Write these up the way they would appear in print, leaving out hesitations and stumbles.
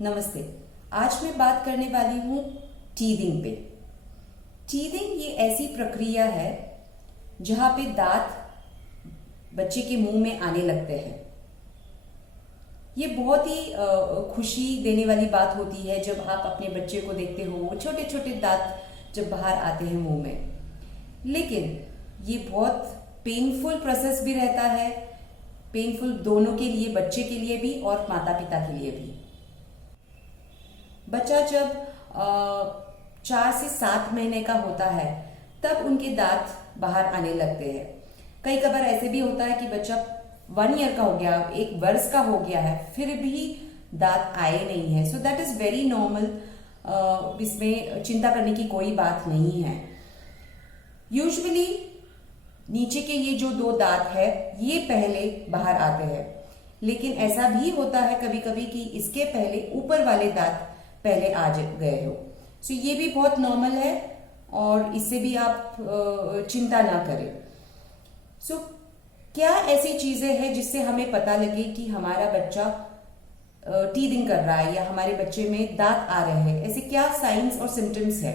नमस्ते। आज मैं बात करने वाली हूँ टीथिंग पे। टीथिंग ये ऐसी प्रक्रिया है जहाँ पे दांत बच्चे के मुंह में आने लगते हैं। ये बहुत ही खुशी देने वाली बात होती है जब आप अपने बच्चे को देखते हो, वो छोटे छोटे दांत जब बाहर आते हैं मुंह में। लेकिन ये बहुत पेनफुल प्रोसेस भी रहता है, पेनफुल दोनों के लिए, बच्चे के लिए भी और माता पिता के लिए भी। बच्चा जब 4 से 7 महीने का होता है तब उनके दांत बाहर आने लगते हैं। कई कबार ऐसे भी होता है कि बच्चा 1 ईयर का हो गया, 1 वर्ष का हो गया है, फिर भी दांत आए नहीं है। So that is very normal. इसमें चिंता करने की कोई बात नहीं है। यूजुअली नीचे के ये जो 2 दांत है ये पहले बाहर आते हैं, लेकिन ऐसा भी होता है कभी कभी कि इसके पहले ऊपर वाले दांत पहले आ गए हो। सो ये भी बहुत नॉर्मल है और इससे भी आप चिंता ना करें। सो क्या ऐसी चीजें हैं जिससे हमें पता लगे कि हमारा बच्चा टीथिंग कर रहा है या हमारे बच्चे में दांत आ रहे हैं? ऐसे क्या साइंस और सिम्टम्स है?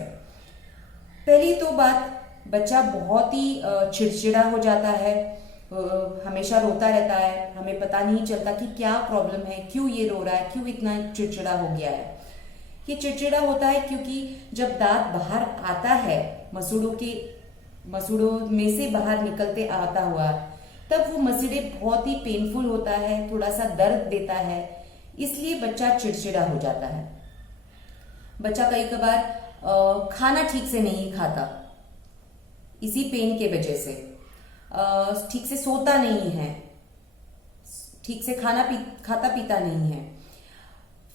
पहली तो बात, बच्चा बहुत ही चिड़चिड़ा हो जाता है, हमेशा रोता रहता है, हमें पता नहीं चलता कि क्या प्रॉब्लम है, क्यों ये रो रहा है, क्यों इतना चिड़चिड़ा हो गया है। ये चिड़चिड़ा होता है क्योंकि जब दांत बाहर आता है, मसूड़ों में से बाहर निकलते आता हुआ, तब वो मसूड़े बहुत ही पेनफुल होता है, थोड़ा सा दर्द देता है, इसलिए बच्चा चिड़चिड़ा हो जाता है। बच्चा कई कबार खाना ठीक से नहीं खाता, इसी पेन के वजह से ठीक से सोता नहीं है, ठीक से खाता पीता नहीं है।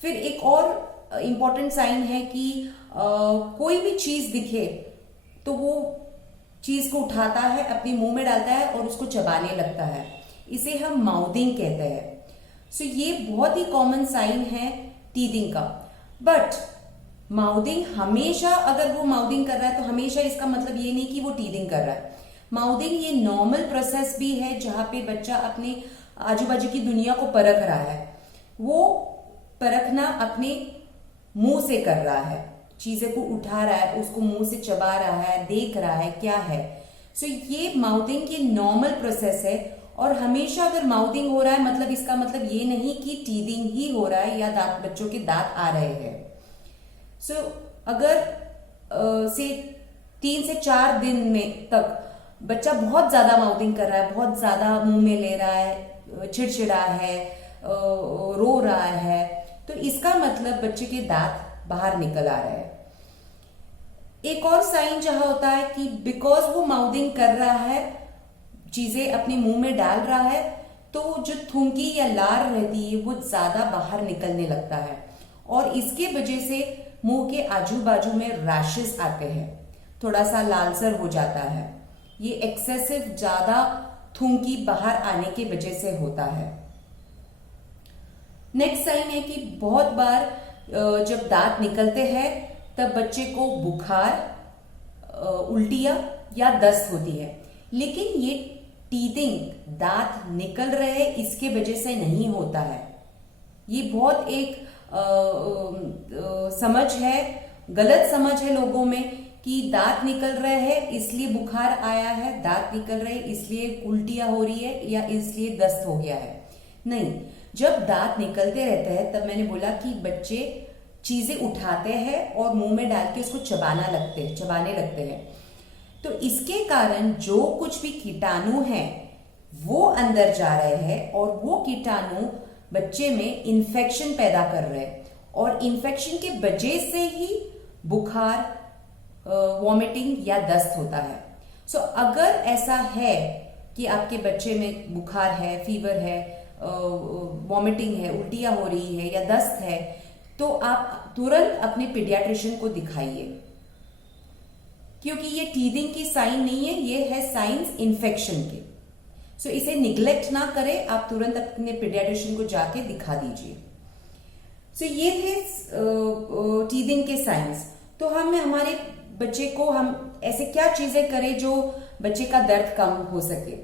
फिर एक और इम्पॉर्टेंट साइन है कि कोई भी चीज दिखे तो वो चीज को उठाता है, अपने मुंह में डालता है और उसको चबाने लगता है। इसे हम माउथिंग कहते हैं। सो ये बहुत ही कॉमन साइन है टीथिंग का। बट माउथिंग हमेशा, अगर वो माउथिंग कर रहा है तो हमेशा इसका मतलब ये नहीं कि वो टीथिंग कर रहा है। माउथिंग ये नॉर्मल प्रोसेस भी है जहां पे बच्चा अपने आजू बाजू की दुनिया को परख रहा है। वो परखना अपने मुंह से कर रहा है, चीजें को उठा रहा है, उसको मुंह से चबा रहा है, देख रहा है क्या है। सो ये माउथिंग की नॉर्मल प्रोसेस है। और हमेशा अगर माउथिंग हो रहा है मतलब इसका मतलब ये नहीं कि टीथिंग ही हो रहा है या बच्चों के दांत आ रहे हैं। सो अगर से 3 से 4 दिन में तक बच्चा बहुत ज्यादा माउथिंग कर रहा है, बहुत ज्यादा मुंह में ले रहा है, चिड़चिड़ा है, रो रहा है, तो इसका मतलब बच्चे के दांत बाहर निकल आ रहे हैं। एक और साइन जहां होता है कि बिकॉज वो माउथिंग कर रहा है, चीजें अपने मुंह में डाल रहा है, तो जो थूंकी या लार रहती है वो ज्यादा बाहर निकलने लगता है और इसके वजह से मुंह के आजू बाजू में रैशेस आते हैं, थोड़ा सा लालसर हो जाता है। ये एक्सेसिव ज्यादा थूंकी बाहर आने की वजह से होता है। नेक्स्ट साइन है कि बहुत बार जब दांत निकलते हैं तब बच्चे को बुखार, उल्टियां या दस्त होती है। लेकिन ये टीथिंग, दांत निकल रहे इसके वजह से नहीं होता है। ये बहुत एक समझ है, गलत समझ है लोगों में कि दांत निकल रहे हैं इसलिए बुखार आया है, दांत निकल रहे इसलिए उल्टियां हो रही है या इसलिए दस्त हो गया है। नहीं, जब दांत निकलते रहते हैं तब मैंने बोला कि बच्चे चीजें उठाते हैं और मुंह में डाल के उसको चबाने लगते हैं। तो इसके कारण जो कुछ भी कीटाणु हैं वो अंदर जा रहे हैं और वो कीटाणु बच्चे में इन्फेक्शन पैदा कर रहे हैं और इन्फेक्शन के वजह से ही बुखार, वॉमिटिंग या दस्त होता है। सो अगर ऐसा है कि आपके बच्चे में बुखार है, फीवर है, वॉमिटिंग है, उल्टियां हो रही है या दस्त है, तो आप तुरंत अपने पीडियाट्रिशियन को दिखाइए, क्योंकि ये टीथिंग की साइन नहीं है, ये है साइंस इन्फेक्शन के। सो इसे निग्लेक्ट ना करें, आप तुरंत अपने पीडियाट्रिशियन को जाके दिखा दीजिए। सो ये थे टीथिंग के साइंस। तो हमारे बच्चे को हम ऐसे क्या चीजें करें जो बच्चे का दर्द कम हो सके?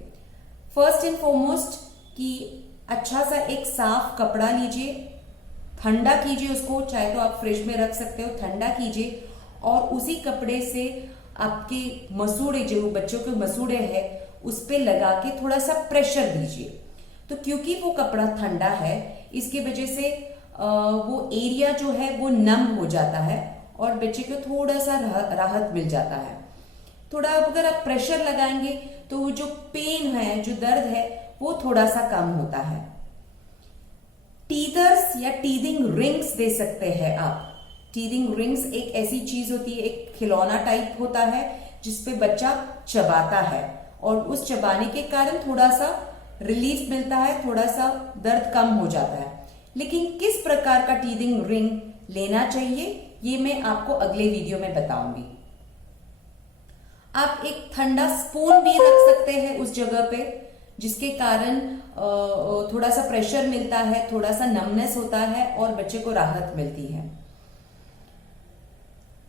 फर्स्ट एंड फॉरमोस्ट कि अच्छा सा एक साफ कपड़ा लीजिए, ठंडा कीजिए उसको, चाहे तो आप फ्रिज में रख सकते हो, ठंडा कीजिए और उसी कपड़े से आपके मसूड़े, जो बच्चों के मसूड़े है, उस पे लगा के थोड़ा सा प्रेशर दीजिए। तो क्योंकि वो कपड़ा ठंडा है, इसकी वजह से वो एरिया जो है वो नम हो जाता है और बच्चे को थोड़ा सा राहत मिल जाता है। थोड़ा अगर आप प्रेशर लगाएंगे तो वो जो पेन है, जो दर्द है, वो थोड़ा सा कम होता है। टीथर्स या टीथिंग रिंग्स दे सकते हैं आप। टीथिंग रिंग्स एक ऐसी चीज होती है, एक खिलौना टाइप होता है जिसपे बच्चा चबाता है और उस चबाने के कारण थोड़ा सा रिलीफ मिलता है, थोड़ा सा दर्द कम हो जाता है। लेकिन किस प्रकार का टीथिंग रिंग लेना चाहिए ये मैं आपको अगले वीडियो में बताऊंगी। आप एक ठंडा स्पून भी रख सकते हैं उस जगह पे, जिसके कारण थोड़ा सा प्रेशर मिलता है, थोड़ा सा नमनेस होता है और बच्चे को राहत मिलती है।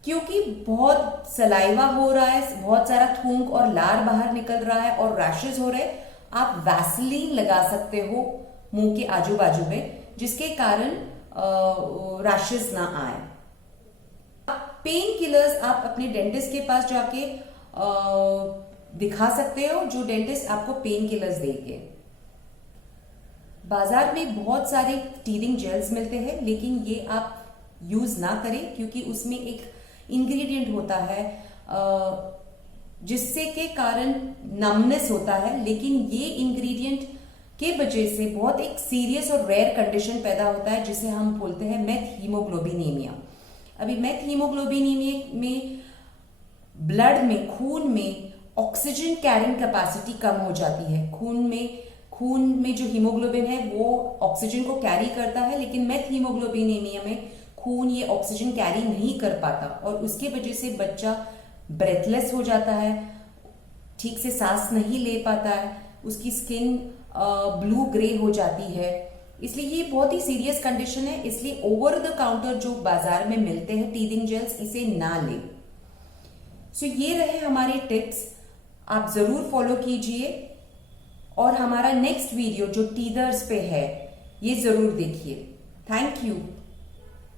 क्योंकि बहुत सलाइवा हो रहा है, बहुत सारा थूक और लार बाहर निकल रहा है और रैशेज हो रहे हैं, आप वैसलीन लगा सकते हो मुंह के आजू बाजू में, जिसके कारण रैशेज ना आए। पेन किलर्स आप अपने डेंटिस्ट के पास जाके दिखा सकते हो, जो डेंटिस्ट आपको पेन किलर्स देंगे। बाजार में बहुत सारे टीथिंग जेल्स मिलते हैं, लेकिन ये आप यूज ना करें क्योंकि उसमें एक इंग्रेडिएंट होता है जिससे के कारण नमनेस होता है, लेकिन ये इंग्रेडिएंट के वजह से बहुत एक सीरियस और रेयर कंडीशन पैदा होता है जिसे हम बोलते हैं मेथ हीमोग्लोबिनीमिया। अभी मेथ हीमोग्लोबिनीमिया में ब्लड में, खून में ऑक्सीजन कैरिंग कैपेसिटी कम हो जाती है। खून में जो हीमोग्लोबिन है वो ऑक्सीजन को कैरी करता है, लेकिन मेथ हीमोग्लोबिनीमिया में खून ये ऑक्सीजन कैरी नहीं कर पाता और उसकी वजह से बच्चा ब्रेथलेस हो जाता है, ठीक से सांस नहीं ले पाता है, उसकी स्किन ब्लू ग्रे हो जाती है। इसलिए ये बहुत ही सीरियस कंडीशन है, इसलिए ओवर द काउंटर जो बाजार में मिलते हैं टीथिंग जेल्स, इसे ना लें। सो ये रहे हमारे टिप्स, आप जरूर फॉलो कीजिए और हमारा नेक्स्ट वीडियो जो टीथर्स पे है ये जरूर देखिए। Thank you.